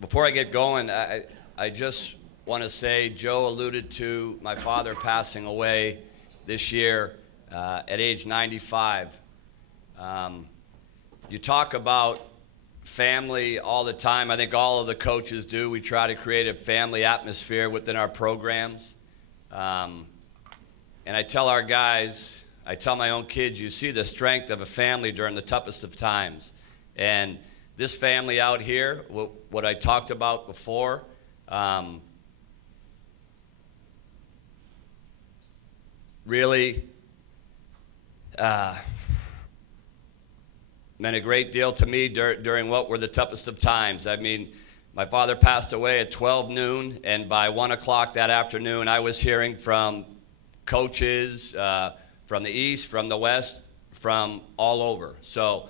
Before I get going, I just want to say Joe alluded to my father passing away this year at age 95. You talk about family all the time. I think all of the coaches do. We try to create a family atmosphere within our programs. And I tell our guys, I tell my own kids, you see the strength of a family during the toughest of times. And this family out here, what I talked about before, really meant a great deal to me during what were the toughest of times. I mean, my father passed away at 12 noon, and by 1 o'clock that afternoon, I was hearing from coaches from the East, from the West, from all over. So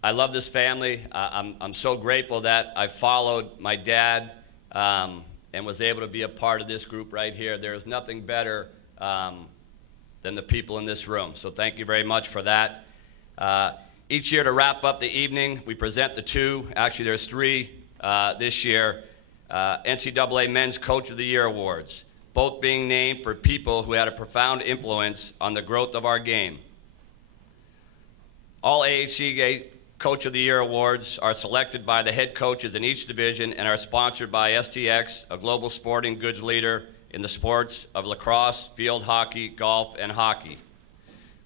I love this family. I'm so grateful that I followed my dad and was able to be a part of this group right here. There is nothing better than the people in this room. So thank you very much for that. Each year to wrap up the evening, we present the two, actually there's three this year, NCAA Men's Coach of the Year Awards, both being named for people who had a profound influence on the growth of our game. All AHCA Coach of the Year awards are selected by the head coaches in each division and are sponsored by STX, a global sporting goods leader in the sports of lacrosse, field hockey, golf, and hockey.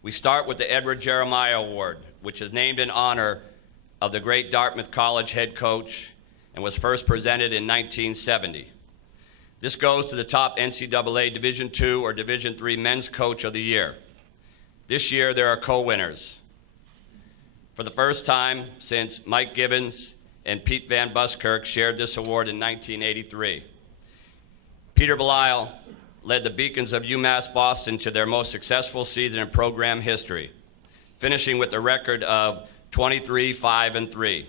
We start with the Edward Jeremiah Award, which is named in honor of the great Dartmouth College head coach and was first presented in 1970. This goes to the top NCAA Division II or Division III Men's Coach of the Year. This year there are co-winners. For the first time since Mike Gibbons and Pete Van Buskirk shared this award in 1983. Peter Belisle led the Beacons of UMass Boston to their most successful season in program history, finishing with a record of 23-5-3.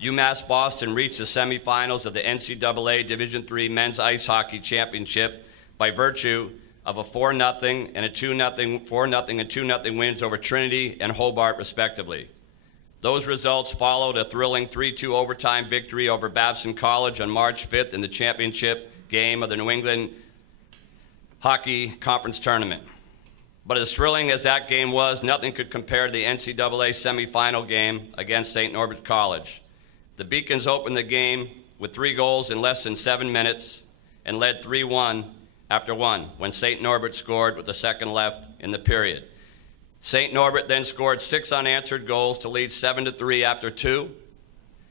UMass Boston reached the semifinals of the NCAA Division III Men's Ice Hockey Championship by virtue of a 4-0 and a 2-0, 4-0 and 2-0 wins over Trinity and Hobart, respectively. Those results followed a thrilling 3-2 overtime victory over Babson College on March 5th in the championship game of the New England Hockey Conference Tournament. But as thrilling as that game was, nothing could compare to the NCAA semifinal game against St. Norbert College. The Beacons opened the game with 3 goals in less than 7 minutes and led 3-1 after 1 when St. Norbert scored with a second left in the period. St. Norbert then scored 6 unanswered goals to lead 7-3 after 2,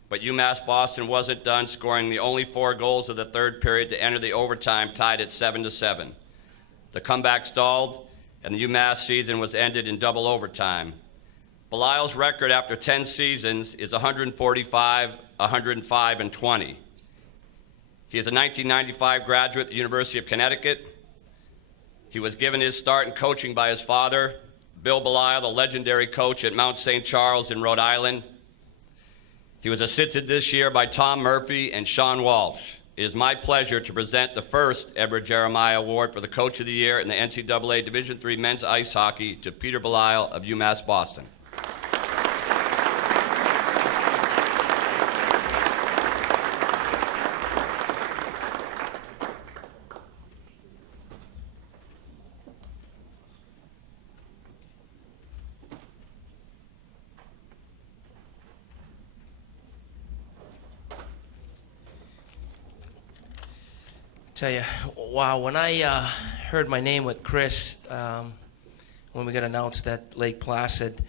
but UMass Boston wasn't done, scoring the only 4 goals of the third period to enter the overtime tied at 7-7. The comeback stalled, and the UMass season was ended in double overtime. Belisle's record after 10 seasons is 145, 105, and 20. He is a 1995 graduate at the University of Connecticut. He was given his start in coaching by his father, Bill Belisle, the legendary coach at Mount St. Charles in Rhode Island. He was assisted this year by Tom Murphy and Sean Walsh. It is my pleasure to present the first Edward Jeremiah Award for the Coach of the Year in the NCAA Division III Men's Ice Hockey to Peter Belisle of UMass Boston. Tell you, wow, when I heard my name with Chris, when we got announced at Lake Placid,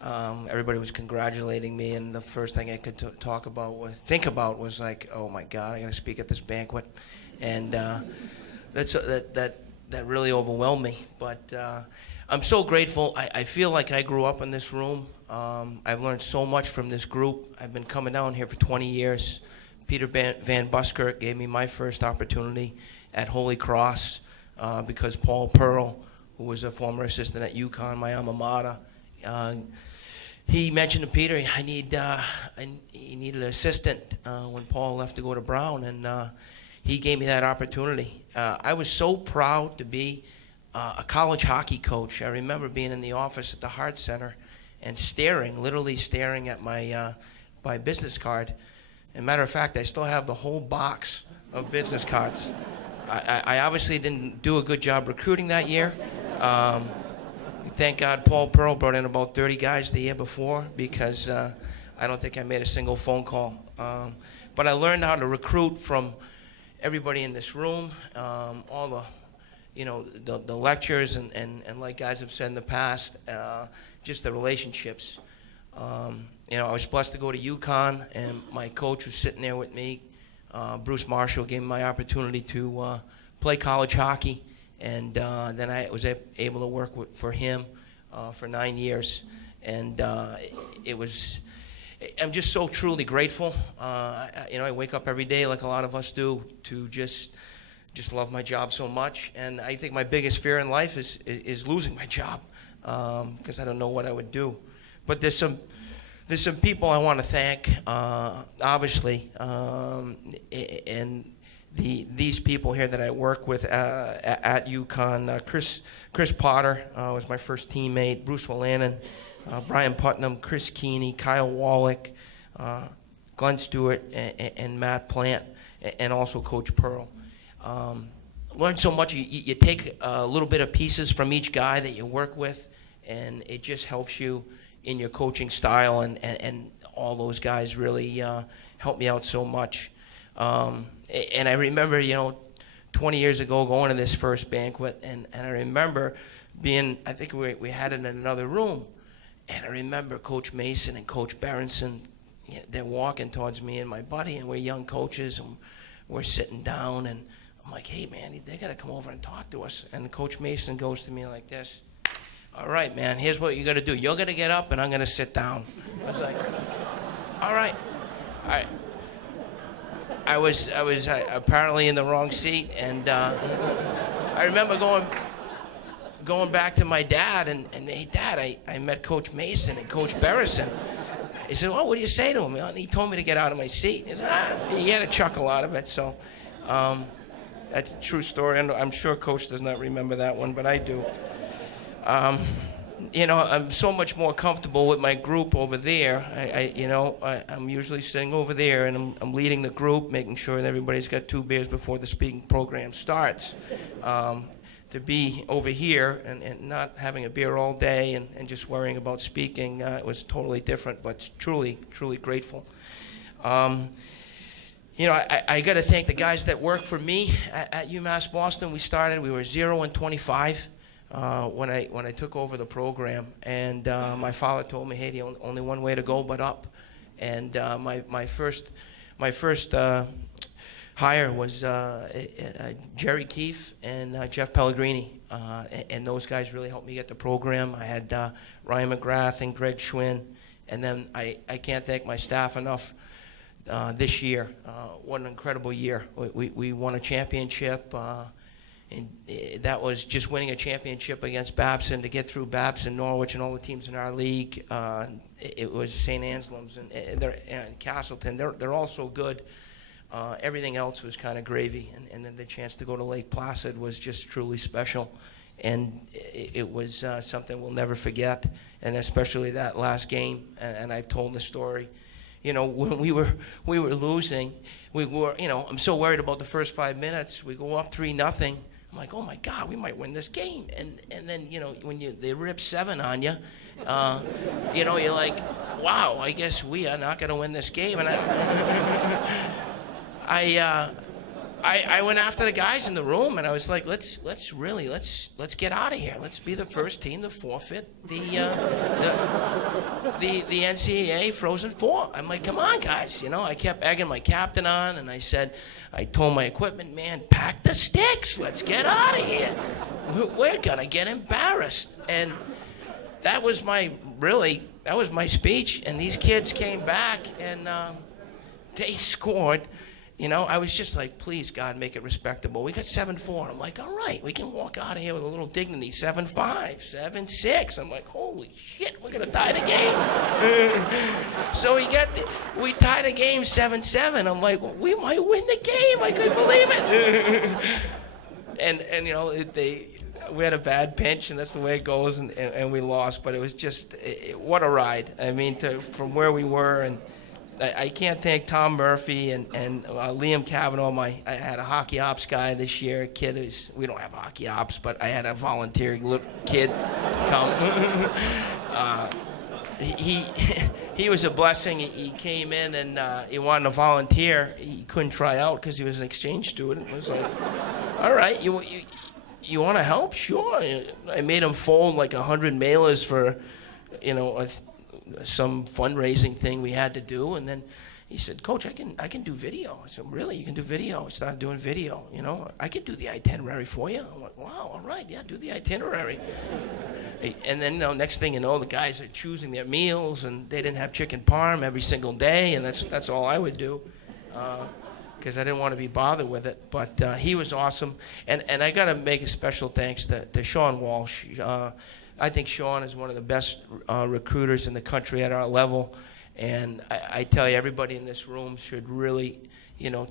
everybody was congratulating me, and the first thing I could think about was like, oh my God, I got to speak at this banquet, and that really overwhelmed me. But I'm so grateful. I feel like I grew up in this room. I've learned so much from this group. I've been coming down here for 20 years. Peter Van Buskirk gave me my first opportunity at Holy Cross because Paul Pearl, who was a former assistant at UConn, my alma mater, he mentioned to Peter, he needed an assistant when Paul left to go to Brown, and he gave me that opportunity. I was so proud to be a college hockey coach. I remember being in the office at the Hart Center and literally staring at my business card. And matter of fact, I still have the whole box of business cards. I obviously didn't do a good job recruiting that year. Thank God Paul Pearl brought in about 30 guys the year before, because I don't think I made a single phone call. But I learned how to recruit from everybody in this room, all the, the lectures, and like guys have said in the past, just the relationships. I was blessed to go to UConn, and my coach was sitting there with me. Bruce Marshall gave me my opportunity to play college hockey, and then I was able to work for him for 9 years, and it was. I'm just so truly grateful. I wake up every day like a lot of us do to just love my job so much, and I think my biggest fear in life is losing my job, because I don't know what I would do. But there's some people I want to thank, obviously, and these people here that I work with at UConn. Chris Potter was my first teammate. Bruce Willannon, Brian Putnam, Chris Keeney, Kyle Wallach, Glenn Stewart, and Matt Plant, and also Coach Pearl. Learned so much. You take a little bit of pieces from each guy that you work with, and it just helps you in your coaching style, and all those guys really helped me out so much. And I remember, 20 years ago going to this first banquet, and I remember I think we had it in another room, and I remember Coach Mason and Coach Berenson, they're walking towards me and my buddy, and we're young coaches, and we're sitting down, and I'm like, hey, man, they got to come over and talk to us. And Coach Mason goes to me like this: all right, man, here's what you got to do. You're going to get up, and I'm going to sit down. I was like, all right. I was apparently in the wrong seat, and I remember going back to my dad, and hey, Dad, I met Coach Mason and Coach Berenson. He said, well, what do you say to him? And he told me to get out of my seat. He said, he had a chuckle out of it, so that's a true story. I'm sure Coach does not remember that one, but I do. I'm so much more comfortable with my group over there. I'm usually sitting over there, and I'm leading the group, making sure that everybody's got 2 beers before the speaking program starts. To be over here and not having a beer all day and just worrying about speaking, it was totally different, but truly, truly grateful. I got to thank the guys that work for me at UMass Boston. We were 0-25. When I took over the program, and my father told me, hey, the only one way to go but up. And my first hire was Jerry Keefe and Jeff Pellegrini, and those guys really helped me get the program. I had Ryan McGrath and Greg Schwinn, and then I can't thank my staff enough this year. What an incredible year. We won a championship. And that was just winning a championship against Babson, to get through Babson, Norwich, and all the teams in our league. It was St. Anselm's and Castleton. They're all so good. Everything else was kind of gravy. And then the chance to go to Lake Placid was just truly special. And it was something we'll never forget, and especially that last game. And I've told the story. When we were losing, I'm so worried about the first 5 minutes. We go up 3-0. I'm like, oh my God, we might win this game. And then, when they rip 7 on you, you're like, wow, I guess we are not going to win this game. And I went after the guys in the room, and I was like, let's get out of here. Let's be the first team to forfeit the NCAA Frozen Four. I'm like, come on, guys. I kept egging my captain on, and I told my equipment man, pack the sticks. Let's get out of here. We're gonna get embarrassed. And that was my speech. And these kids came back, and they scored. I was just like, please, God, make it respectable. We got 7-4. I'm like, all right, we can walk out of here with a little dignity. 7-5, 7-6. I'm like, holy shit, we're going to tie the game. So we tied the game 7-7. I'm like, well, we might win the game. I couldn't believe it. and we had a bad pinch, and that's the way it goes, and we lost. But it was just, what a ride. I mean, from where we were, and I can't thank Tom Murphy and Liam Cavanaugh. I had a hockey ops guy this year. A kid who's, we don't have hockey ops, but I had a volunteer kid come. He was a blessing. He came in and he wanted to volunteer. He couldn't try out because he was an exchange student. It was like, all right, you want to help? Sure. I made him fold like 100 mailers for, some fundraising thing we had to do, and then he said, "Coach, I can do video." I said, "Really? You can do video?" I started doing video. I can do the itinerary for you. I'm like, "Wow, all right, yeah, do the itinerary." And then next thing you know, the guys are choosing their meals, and they didn't have chicken parm every single day, and that's all I would do. Because I didn't want to be bothered with it. But he was awesome. And I got to make a special thanks to Sean Walsh. I think Sean is one of the best recruiters in the country at our level. And I tell you, everybody in this room should really,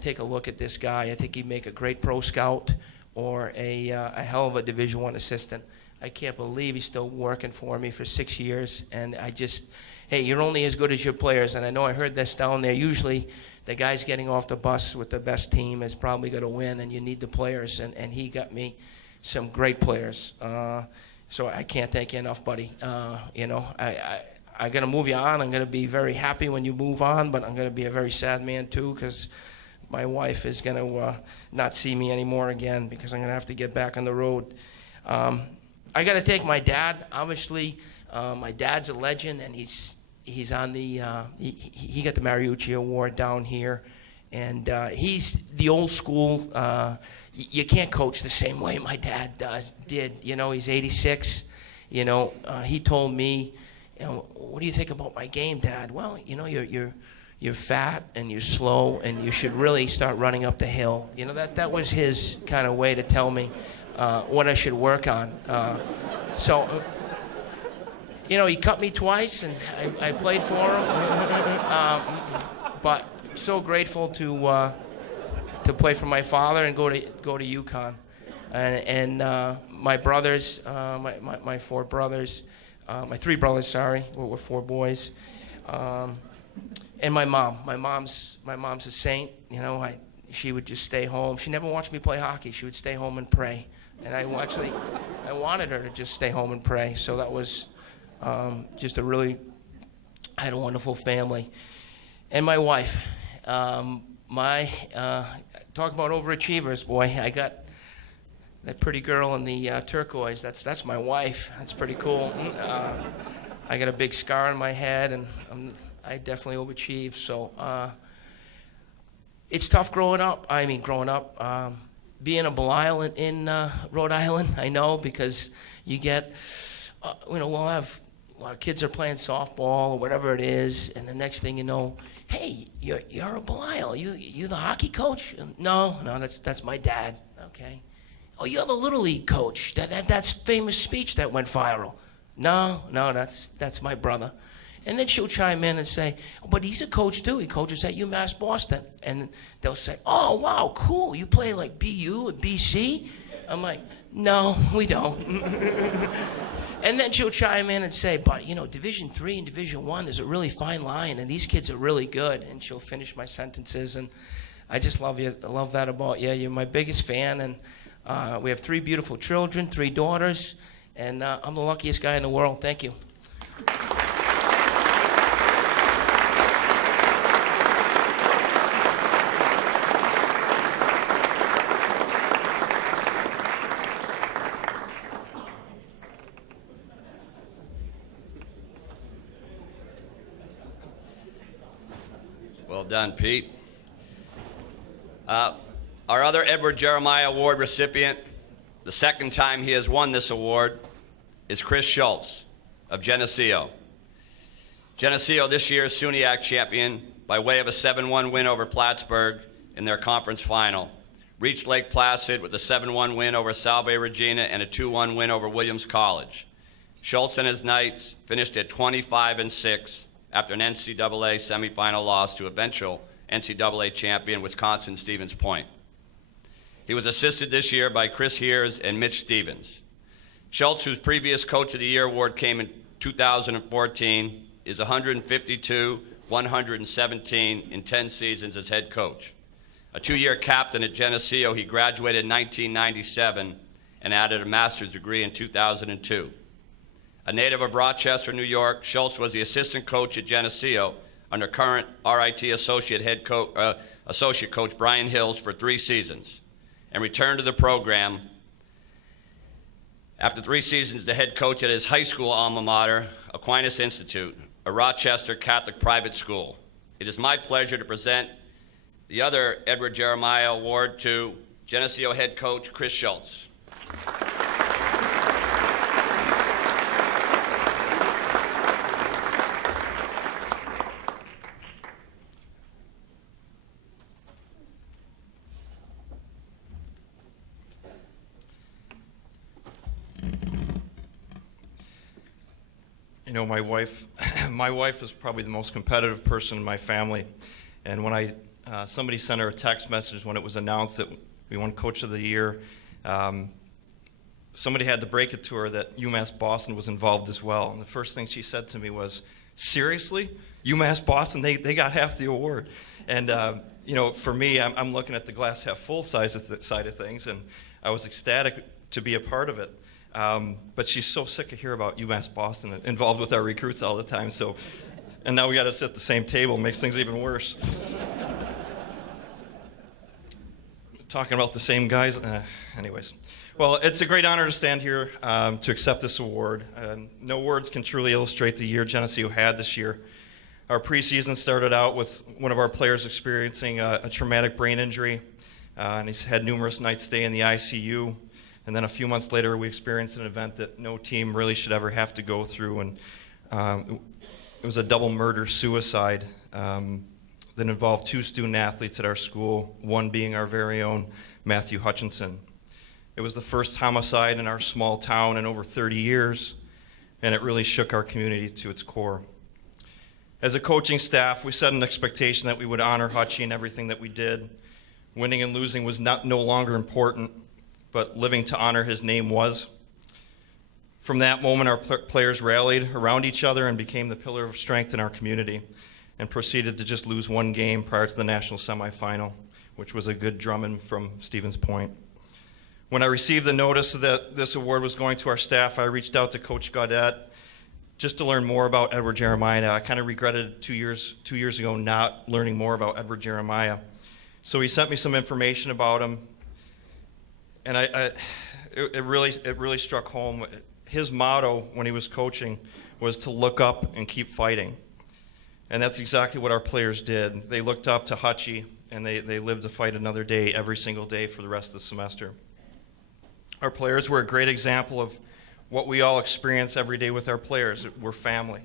take a look at this guy. I think he'd make a great pro scout or a hell of a Division I assistant. I can't believe he's still working for me for 6 years. And hey, you're only as good as your players. And I know I heard this down there. Usually, the guy's getting off the bus with the best team is probably going to win, and you need the players. And he got me some great players. So I can't thank you enough, buddy. I'm going to move you on. I'm going to be very happy when you move on, but I'm going to be a very sad man, too, because my wife is going to not see me anymore again because I'm going to have to get back on the road. I got to thank my dad. Obviously, my dad's a legend, and he's on the he got the Mariucci Award down here, and he's the old school. You can't coach the same way my dad did. He's 86. He told me, "What do you think about my game, Dad?" "Well, you're fat and you're slow, and you should really start running up the hill." That was his kind of way to tell me what I should work on. He cut me twice, and I played for him. But so grateful to play for my father and go to UConn. And my brothers, my four brothers, my three brothers, sorry, we're four boys. And my mom. My mom's a saint. She would just stay home. She never watched me play hockey. She would stay home and pray. And I wanted her to just stay home and pray. So that was I had a wonderful family. And my wife, talk about overachievers, boy. I got that pretty girl in the turquoise. That's my wife. That's pretty cool. I got a big scar on my head, and I definitely overachieve. So it's tough growing up. Being a Belial in Rhode Island, I know, because you get, we'll have a lot of kids are playing softball or whatever it is, and the next thing you know, "Hey, you're a Belial. You the hockey coach?" No, that's my dad. Okay. "Oh, you're the Little League coach. That's famous speech that went viral." No, that's my brother. And then she'll chime in and say, "But he's a coach too. He coaches at UMass Boston." And they'll say, "Oh, wow, cool. You play like BU and BC?" I'm like, "No, we don't." And then she'll chime in and say, "But, Division III and Division I, there's a really fine line, and these kids are really good." And she'll finish my sentences, and I just love you. I love that about you. You're my biggest fan, and we have 3 beautiful children, 3 daughters, and I'm the luckiest guy in the world. Thank you. Well done, Pete. Our other Edward Jeremiah Award recipient, the second time he has won this award, is Chris Schultz of Geneseo. Geneseo this year's SUNYAC champion by way of a 7-1 win over Plattsburgh in their conference final. Reached Lake Placid with a 7-1 win over Salve Regina and a 2-1 win over Williams College. Schultz and his Knights finished at 25-6 after an NCAA semifinal loss to eventual NCAA champion Wisconsin Stevens Point. He was assisted this year by Chris Hears and Mitch Stevens. Schultz, whose previous Coach of the Year award came in 2014, is 152 117 in 10 seasons as head coach. A 2-year captain at Geneseo, he graduated in 1997 and added a master's degree in 2002. A native of Rochester, New York, Schultz was the assistant coach at Geneseo under current RIT associate coach Brian Hills for 3 seasons, and returned to the program after 3 seasons, the head coach at his high school alma mater, Aquinas Institute, a Rochester Catholic private school. It is my pleasure to present the other Edward Jeremiah Award to Geneseo head coach Chris Schultz. You know, my wife is probably the most competitive person in my family. And when somebody sent her a text message when it was announced that we won Coach of the Year, somebody had to break it to her that UMass Boston was involved as well. And the first thing she said to me was, "Seriously? UMass Boston, they got half the award." And, you know, for me, I'm looking at the glass half full side of things, and I was ecstatic to be a part of it. But she's so sick of hearing about UMass Boston involved with our recruits all the time. So, and now we got to sit at the same table, makes things even worse. Talking about the same guys, anyways. Well, it's a great honor to stand here to accept this award. No words can truly illustrate the year Geneseo had this year. Our preseason started out with one of our players experiencing a traumatic brain injury, and he's had numerous nights stay in the ICU. And then a few months later, we experienced an event that no team really should ever have to go through. And it was a double murder-suicide that involved 2 student athletes at our school, one being our very own Matthew Hutchinson. It was the first homicide in our small town in over 30 years, and it really shook our community to its core. As a coaching staff, we set an expectation that we would honor Hutchie in everything that we did. Winning and losing was no longer important, but living to honor his name was. From that moment, our players rallied around each other and became the pillar of strength in our community, and proceeded to just lose 1 game prior to the national semifinal, which was a good drumming from Stevens Point. When I received the notice that this award was going to our staff, I reached out to Coach Gaudette just to learn more about Edward Jeremiah. I kind of regretted 2 years ago not learning more about Edward Jeremiah. So he sent me some information about him. And it really struck home. His motto when he was coaching was to look up and keep fighting. And that's exactly what our players did. They looked up to Hutchie, and they lived to fight another day every single day for the rest of the semester. Our players were a great example of what we all experience every day with our players. We're family.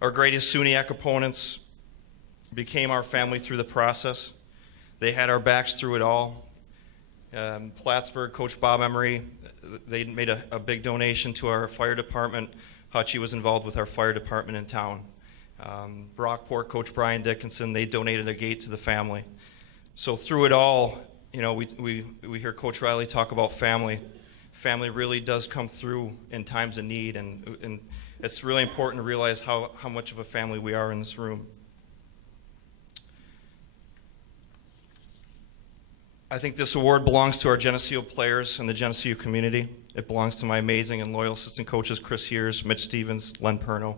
Our greatest SUNYAC opponents became our family through the process. They had our backs through it all. Plattsburgh, Coach Bob Emery, they made a big donation to our fire department. Hutchie was involved with our fire department in town. Brockport, Coach Brian Dickinson, they donated a gate to the family. So through it all, you know, we hear Coach Riley talk about family. Family really does come through in times of need, and it's really important to realize how much of a family we are in this room. I think this award belongs to our Geneseo players and the Geneseo community. It belongs to my amazing and loyal assistant coaches, Chris Heers, Mitch Stevens, Len Perno.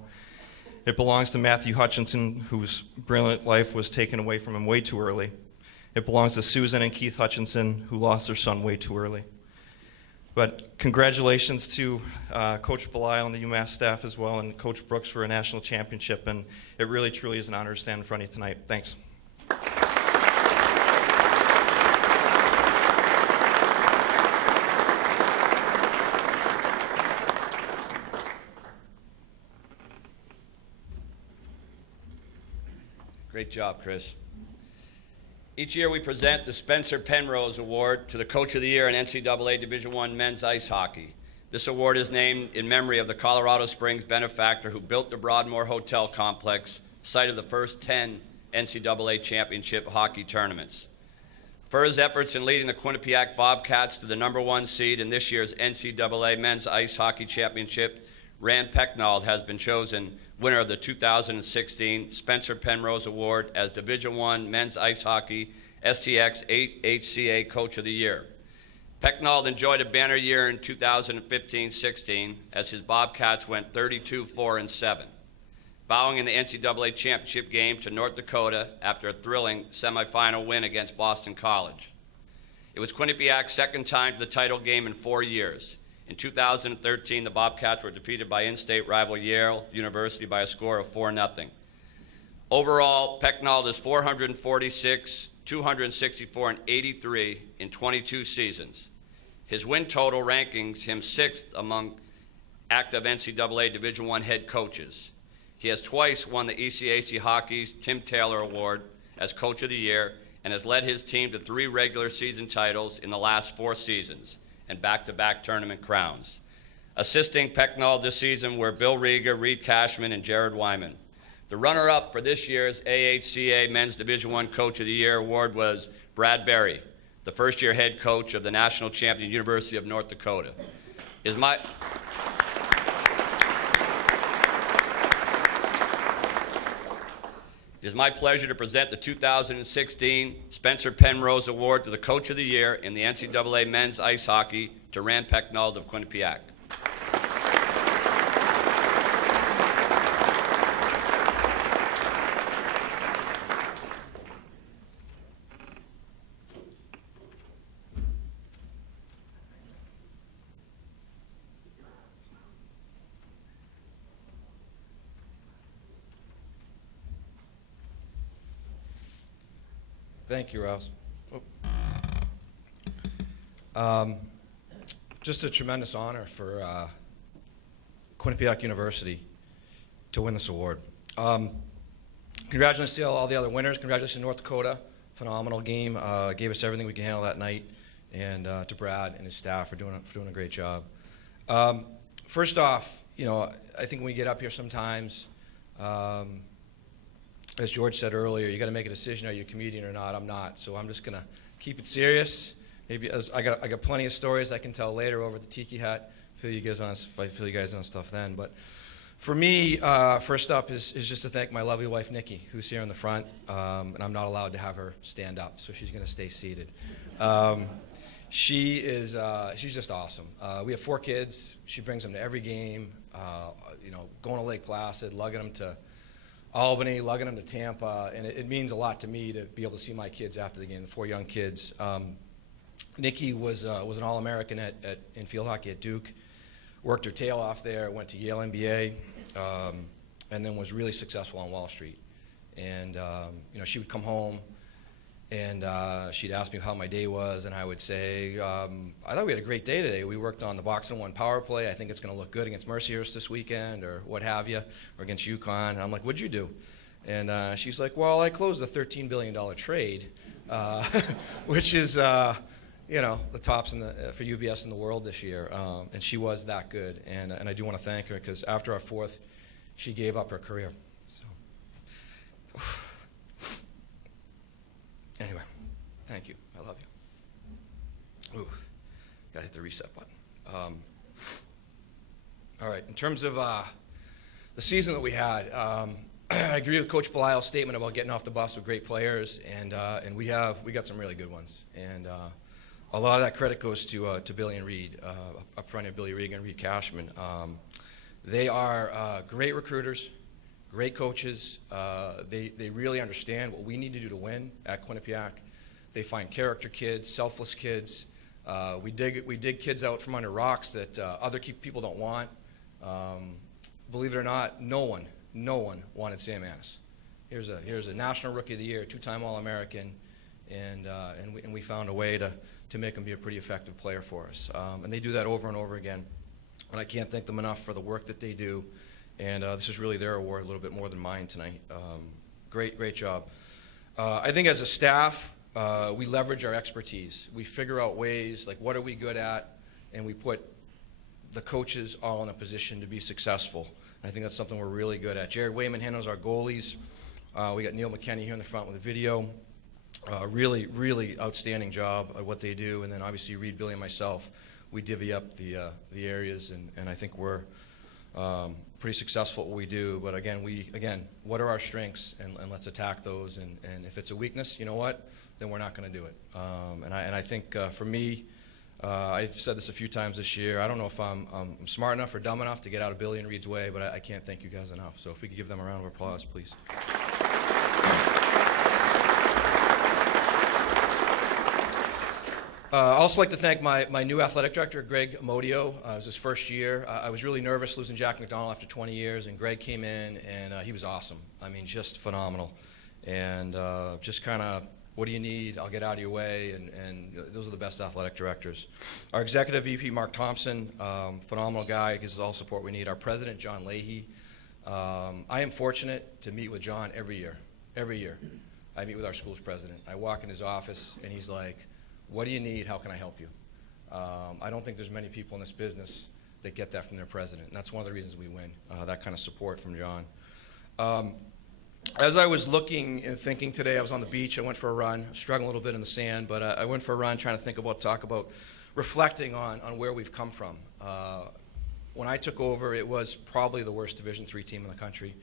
It belongs to Matthew Hutchinson, whose brilliant life was taken away from him way too early. It belongs to Susan and Keith Hutchinson, who lost their son way too early. But congratulations to Coach Belisle and the UMass staff as well, and Coach Brooks for a national championship. And it really, truly is an honor to stand in front of you tonight. Thanks. Great job, Chris. Each year we present the Spencer Penrose Award to the Coach of the Year in NCAA Division I men's ice hockey. This award is named in memory of the Colorado Springs benefactor who built the Broadmoor Hotel Complex, site of the first 10 NCAA championship hockey tournaments. For his efforts in leading the Quinnipiac Bobcats to the #1 seed in this year's NCAA men's ice hockey championship, Rand Pecknold has been chosen winner of the 2016 Spencer Penrose Award as Division I Men's Ice Hockey STX AHCA Coach of the Year. Pecknold enjoyed a banner year in 2015-16 as his Bobcats went 32-4-7, bowing in the NCAA championship game to North Dakota after a thrilling semifinal win against Boston College. It was Quinnipiac's second time to the title game in 4 years. In 2013, the Bobcats were defeated by in-state rival Yale University by a score of 4-0. Overall, Pecknold is 446, 264, and 83 in 22 seasons. His win total rankings him 6th among active NCAA Division I head coaches. He has twice won the AHCA Hockey's Tim Taylor Award as Coach of the Year and has led his team to 3 regular season titles in the last 4 seasons and back-to-back tournament crowns. Assisting Pecknold this season were Bill Riga, Reed Cashman, and Jared Wyman. The runner-up for this year's AHCA Men's Division I Coach of the Year award was Brad Berry, the first-year head coach of the national champion University of North Dakota. It is my pleasure to present the 2016 Spencer Penrose Award to the Coach of the Year in the NCAA Men's Ice Hockey to Rand Pecknold of Quinnipiac. Thank you, Rouse. Just a tremendous honor for Quinnipiac University to win this award. Congratulations to all the other winners. Congratulations to North Dakota. Phenomenal game. Gave us everything we could handle that night. And to Brad and his staff for doing a great job. First off, I think when we get up here sometimes, as George said earlier, you got to make a decision: are you a comedian or not? I'm not, so I'm just gonna keep it serious. Maybe I got plenty of stories I can tell later over at the Tiki Hut. Fill you guys on stuff then. But for me, first up is just to thank my lovely wife Nikki, who's here in the front, and I'm not allowed to have her stand up, so she's gonna stay seated. She's just awesome. We have 4 kids. She brings them to every game. Going to Lake Placid, lugging them to Albany, lugging them to Tampa, and it means a lot to me to be able to see my kids after the game, the 4 young kids. Nikki was an All-American in field hockey at Duke, worked her tail off there, went to Yale MBA, and then was really successful on Wall Street. And she would come home, and she'd ask me how my day was, and I would say, I thought we had a great day today. We worked on the box and 1 power play. I think it's going to look good against Mercyhurst this weekend, or what have you, or against UConn. And I'm like, what'd you do? And she's like, well, I closed a $13 billion trade, which is, the tops for UBS in the world this year. And she was that good. And I do want to thank her, because after our 4th, she gave up her career. So. Anyway, thank you. I love you. Ooh, gotta hit the reset button. All right, in terms of the season that we had, I agree with Coach Belisle's statement about getting off the bus with great players, and we got some really good ones. And a lot of that credit goes to Billy and Reed, up front here, Billy Regan and Reed Cashman. They are great recruiters. Great coaches. They really understand what we need to do to win at Quinnipiac. They find character kids, selfless kids. We dig kids out from under rocks that other people don't want. Believe it or not, no one wanted Sam Annis. Here's a National Rookie of the Year, 2-time All-American, and we found a way to make him be a pretty effective player for us. And they do that over and over again. And I can't thank them enough for the work that they do. And this is really their award, a little bit more than mine tonight. Great job. I think as a staff, we leverage our expertise. We figure out ways, like what are we good at, and we put the coaches all in a position to be successful. And I think that's something we're really good at. Jared Wayman handles our goalies. We got Neil McKenney here in the front with the video. Really outstanding job at what they do. And then obviously Reed, Billy, and myself, we divvy up the areas, and I think we're pretty successful at what we do. But again, what are our strengths, and let's attack those. And if it's a weakness, you know what? Then we're not going to do it. And I think for me, I've said this a few times this year. I don't know if I'm smart enough or dumb enough to get out of Billy and Reed's way, but I can't thank you guys enough. So if we could give them a round of applause, please. I'd also like to thank my new athletic director, Greg Amodio. It was his first year. I was really nervous losing Jack McDonald after 20 years, and Greg came in, and he was awesome. I mean, just phenomenal. And just kind of, what do you need? I'll get out of your way, and those are the best athletic directors. Our executive VP, Mark Thompson, phenomenal guy, gives us all support we need. Our president, John Leahy. I am fortunate to meet with John every year. Every year. I meet with our school's president. I walk in his office, and he's like, what do you need? How can I help you? I don't think there's many people in this business that get that from their president. And that's one of the reasons we win, that kind of support from John. As I was looking and thinking today, I was on the beach. I went for a run, struggling a little bit in the sand, but I went for a run trying to talk about reflecting on where we've come from. When I took over, it was probably the worst Division III team in the country.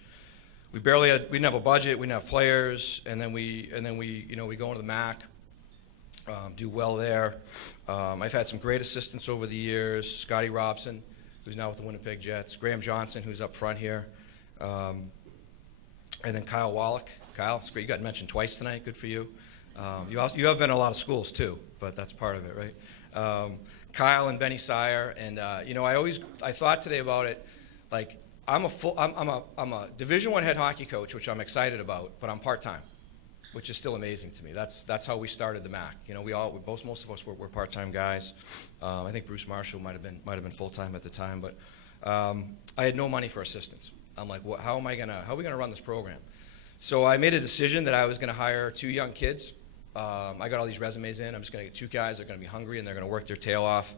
We didn't have a budget, we didn't have players, and then we go into the MAC. Do well there. I've had some great assistants over the years. Scotty Robson, who's now with the Winnipeg Jets. Graham Johnson, who's up front here. And then Kyle Wallach. Kyle, it's great. You got mentioned twice tonight. Good for you. You have been in a lot of schools too, but that's part of it, right? Kyle and Benny Sire. And I thought today about it, like I'm a Division I head hockey coach, which I'm excited about, but I'm part-time, which is still amazing to me. That's how we started the MAC. You know, most of us were part-time guys. I think Bruce Marshall might have been full-time at the time, but I had no money for assistants. I'm like, how are we gonna run this program? So I made a decision that I was gonna hire 2 young kids. I got all these resumes in. I'm just gonna get 2 guys that are gonna be hungry and they're gonna work their tail off,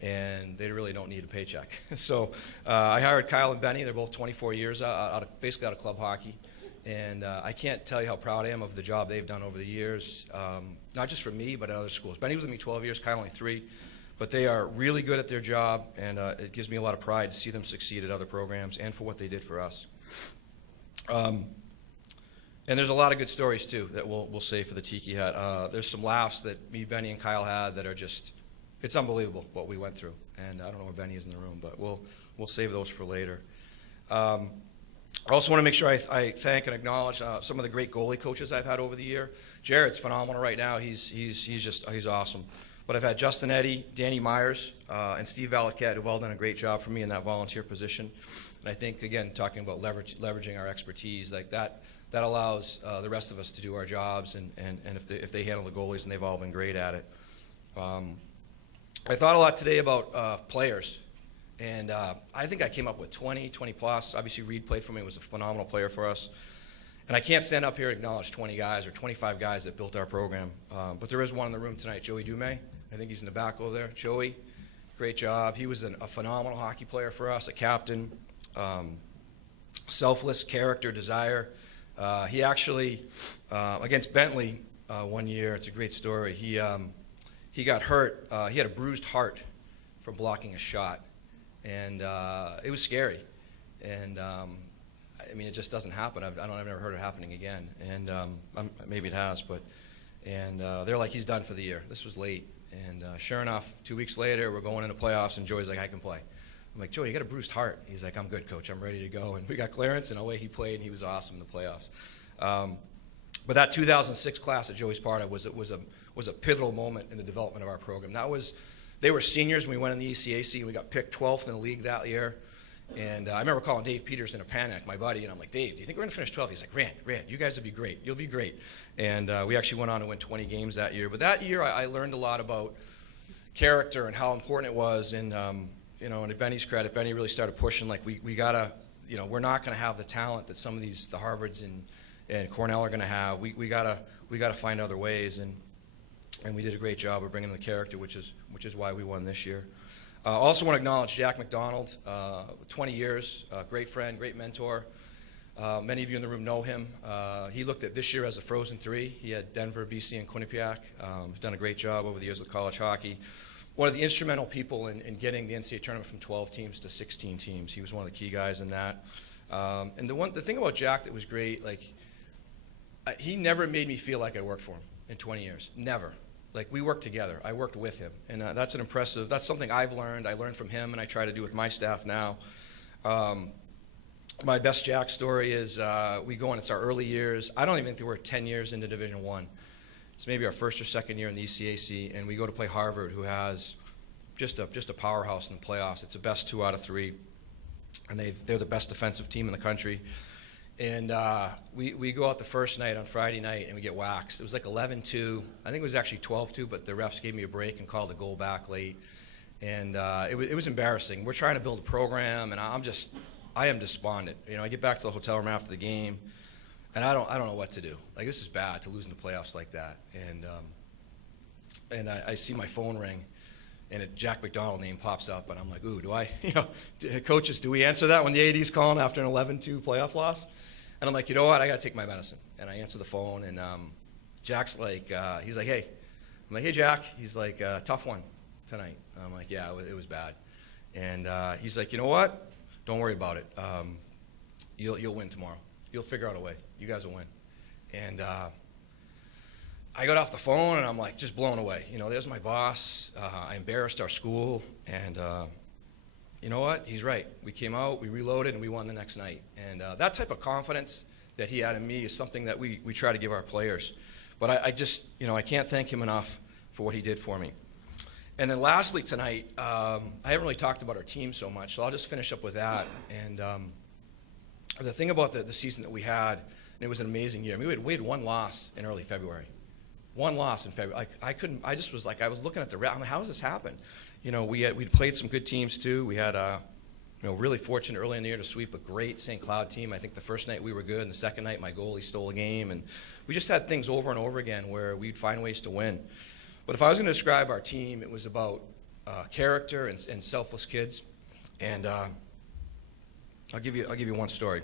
and they really don't need a paycheck. So I hired Kyle and Benny. They're both 24 years basically out of club hockey. And I can't tell you how proud I am of the job they've done over the years, not just for me, but at other schools. Benny was with me 12 years, Kyle only 3. But they are really good at their job, and it gives me a lot of pride to see them succeed at other programs and for what they did for us. And there's a lot of good stories, too, that we'll save for the Tiki Hut. There's some laughs that me, Benny, and Kyle had that are just, it's unbelievable what we went through. And I don't know where Benny is in the room, but we'll save those for later. I also want to make sure I thank and acknowledge some of the great goalie coaches I've had over the year. Jared's phenomenal right now. He's awesome. But I've had Justin Eddy, Danny Myers, and Steve Valaquette, who've all done a great job for me in that volunteer position. And I think, again, talking about leveraging our expertise, like that allows the rest of us to do our jobs, and if they handle the goalies, and they've all been great at it. I thought a lot today about players. And I think I came up with 20 plus. Obviously, Reed played for me, was a phenomenal player for us. And I can't stand up here and acknowledge 20 guys or 25 guys that built our program. But there is one in the room tonight, Joey Dumais. I think he's in the back over there. Joey, great job. He was a phenomenal hockey player for us, a captain, selfless character, desire. He actually, against Bentley one year, it's a great story. He got hurt. He had a bruised heart from blocking a shot. And it was scary, and I mean, it just doesn't happen. I've never heard it happening again, and maybe it has, but they're like, he's done for the year. This was late, and sure enough, 2 weeks later, we're going into playoffs, and Joey's like, I can play. I'm like, Joey, you got a bruised heart. He's like, I'm good, coach. I'm ready to go. And we got clearance, and away he played, and he was awesome in the playoffs. But that 2006 class that Joey's part of was a pivotal moment in the development of our program. They were seniors when we went in the ECAC, and we got picked 12th in the league that year. And I remember calling Dave Peters in a panic, my buddy, and I'm like, Dave, do you think we're going to finish 12th? He's like, Rand, you guys will be great. You'll be great. And we actually went on to win 20 games that year. But that year, I learned a lot about character and how important it was. And, and to Benny's credit, Benny really started pushing, like, we got to, we're not going to have the talent that some of the Harvards and Cornell are going to have. We got to find other ways. And we did a great job of bringing the character, which is why we won this year. I also want to acknowledge Jack McDonald, 20 years, great friend, great mentor. Many of you in the room know him. He looked at this year as a Frozen 3. He had Denver, BC, and Quinnipiac. He's done a great job over the years with college hockey. one of the instrumental people in getting the NCAA tournament from 12 teams to 16 teams. He was one of the key guys in that. And the thing about Jack that was great, like, he never made me feel like I worked for him in 20 years. Never. Like, we worked together. I worked with him. And that's something I've learned. I learned from him, and I try to do with my staff now. My best Jack story is we go on, it's our early years. I don't even think we're 10 years into Division I. It's maybe our first or second year in the ECAC, and we go to play Harvard, who has just a powerhouse in the playoffs. It's the best 2 out of 3, and they're the best defensive team in the country. And we go out the first night on Friday night, and we get waxed. It was like 11-2. I think it was actually 12-2, but the refs gave me a break and called a goal back late. And it was embarrassing. We're trying to build a program, and I am despondent. You know, I get back to the hotel room after the game, and I don't know what to do. Like, this is bad to lose in the playoffs like that. And I see my phone ring, and a Jack McDonald name pops up, and I'm like, ooh, coaches, do we answer that when the AD's calling after an 11-2 playoff loss? And I'm like, you know what, I got to take my medicine. And I answer the phone, and Jack's like, he's like, hey. I'm like, hey, Jack. He's like, tough one tonight. I'm like, yeah, it was bad. And he's like, you know what? Don't worry about it. You'll win tomorrow. You'll figure out a way. You guys will win. And I got off the phone, and I'm like just blown away. You know, there's my boss. I embarrassed our school, and you know what? He's right. We came out, we reloaded, and we won the next night. And that type of confidence that he had in me is something that we try to give our players. But I just, I can't thank him enough for what he did for me. And then lastly tonight, I haven't really talked about our team so much, so I'll just finish up with that. And the thing about the season that we had, and it was an amazing year. I mean, we had one loss in early February. One loss in February. I was looking at the I'm like, how does this happen? We'd played some good teams too. We had really fortunate early in the year to sweep a great St. Cloud team. I think the first night we were good, and the second night my goalie stole a game, and we just had things over and over again where we'd find ways to win. But if I was going to describe our team, it was about character and selfless kids. And I'll give you one story.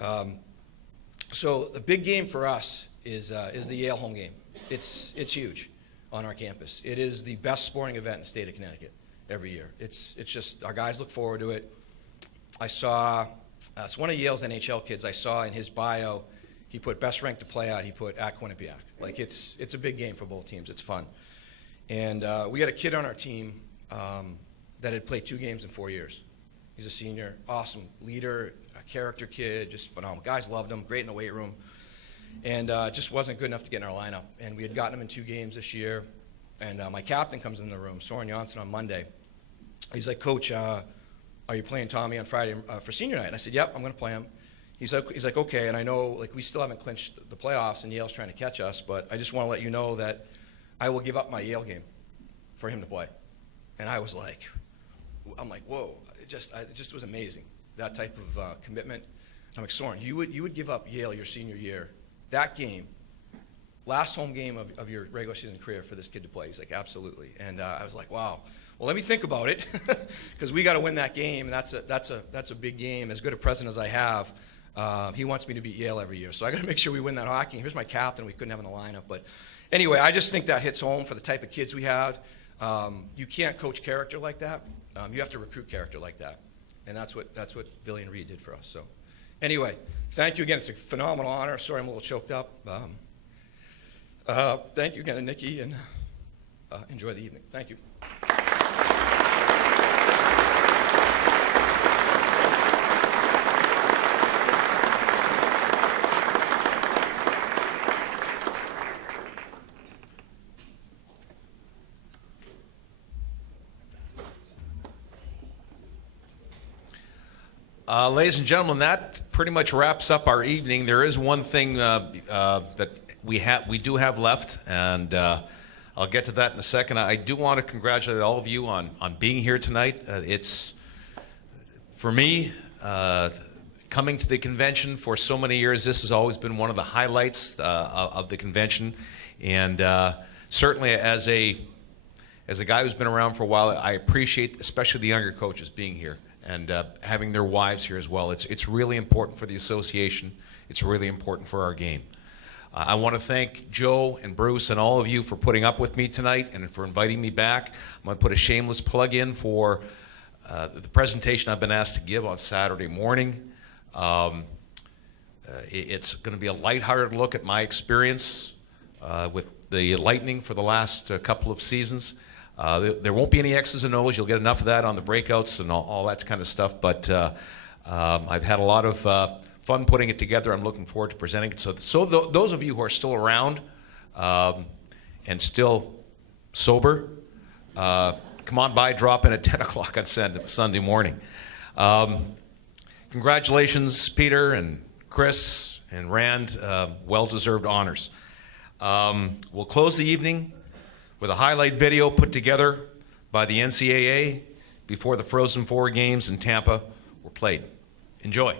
So the big game for us is the Yale home game. It's huge on our campus. It is the best sporting event in the state of Connecticut every year. It's just, our guys look forward to it. I saw, it's one of Yale's NHL kids, I saw in his bio, he put best ranked to play out, he put at Quinnipiac. Like, it's a big game for both teams. It's fun. And we had a kid on our team that had played 2 games in 4 years. He's a senior, awesome leader, a character kid, just phenomenal. Guys loved him, great in the weight room. And just wasn't good enough to get in our lineup. And we had gotten him in 2 games this year. And my captain comes in the room, Soren Janssen, on Monday. He's like, Coach, are you playing Tommy on Friday for senior night? And I said, yep, I'm going to play him. He's like, okay, and I know, like, we still haven't clinched the playoffs, and Yale's trying to catch us, but I just want to let you know that I will give up my Yale game for him to play. And I'm like, whoa, it just was amazing, that type of commitment. I'm like, Soren, you would give up Yale your senior year, that game, last home game of your regular season career for this kid to play? He's like, absolutely. And I was like, wow. Well, let me think about it, because we got to win that game, and that's a big game. As good a president as I have, he wants me to beat Yale every year, so I got to make sure we win that hockey. Here's my captain. We couldn't have in the lineup, but anyway, I just think that hits home for the type of kids we had. You can't coach character like that. You have to recruit character like that, and that's what Billy and Reed did for us. So, anyway, thank you again. It's a phenomenal honor. Sorry, I'm a little choked up. Thank you again to Nikki, and enjoy the evening. Thank you. Ladies and gentlemen, that pretty much wraps up our evening. There is one thing that we do have left, and I'll get to that in a second. I do want to congratulate all of you on being here tonight. It's, for me, coming to the convention for so many years, this has always been one of the highlights of the convention. And certainly as a guy who's been around for a while, I appreciate especially the younger coaches being here and having their wives here as well. It's really important for the association. It's really important for our game. I want to thank Joe and Bruce and all of you for putting up with me tonight and for inviting me back. I'm going to put a shameless plug in for the presentation I've been asked to give on Saturday morning. It's going to be a lighthearted look at my experience with the Lightning for the last couple of seasons. There won't be any X's and O's. You'll get enough of that on the breakouts and all that kind of stuff. But I've had a lot of fun putting it together. I'm looking forward to presenting it. So those of you who are still around and still sober, come on by, drop in at 10 o'clock on Sunday morning. Congratulations, Peter and Chris and Rand. Well-deserved honors. We'll close the evening with a highlight video put together by the NCAA before the Frozen Four games in Tampa were played. Enjoy.